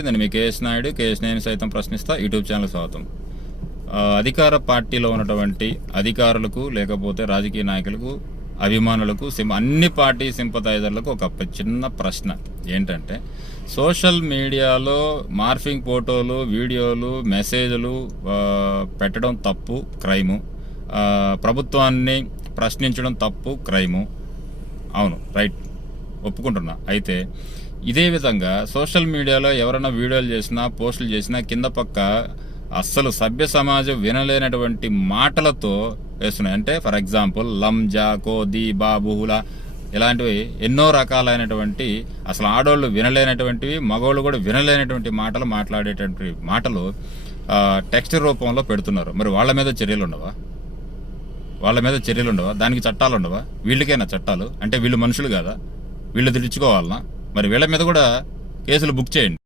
నేను మీ KS Naidu. KS నేను సైతం ప్రశ్నిస్తా. యూట్యూబ్ ఛానల్ స్వాగతం. అధికార పార్టీలో ఉన్నటువంటి అధికారులకు లేకపోతే రాజకీయ నాయకులకు అభిమానులకు సిం- అన్ని పార్టీ సింపతైజర్లకు ఒక చిన్న ప్రశ్న. ఏంటంటే సోషల్ మీడియాలో మార్ఫింగ్ ఫోటోలు వీడియోలు మెసేజ్లు పెట్టడం తప్పు క్రైము. ప్రభుత్వాన్ని ప్రశ్నించడం తప్పు క్రైము. అవును రైట్. ఒప్పుకుంటున్నా. అయితే ఇదే విధంగా సోషల్ మీడియాలో ఎవరైనా వీడియోలు చేసినా పోస్టులు చేసినా కింద పక్క అస్సలు సభ్య సమాజం వినలేనటువంటి మాటలతో వేస్తున్నాయి. అంటే ఫర్ ఎగ్జాంపుల్ లంజా కోది బాబుహుల ఇలాంటివి ఎన్నో రకాలైనటువంటి అసలు ఆడవాళ్ళు వినలేనటువంటివి మగవాళ్ళు కూడా వినలేనటువంటి మాటలు మాట్లాడేటువంటి మాటలు టెక్స్ట్ రూపంలో పెడుతున్నారు. మరి వాళ్ళ మీద చర్యలు ఉండవా? వాళ్ళ మీద చర్యలు ఉండవా? దానికి చట్టాలు ఉండవా? వీళ్ళకైనా చట్టాలు? అంటే వీళ్ళు మనుషులు కాదా? వీళ్ళు తెచ్చుకోవాలనా మరి వీళ్ళ మీద కూడా కేసులు బుక్ చేయండి.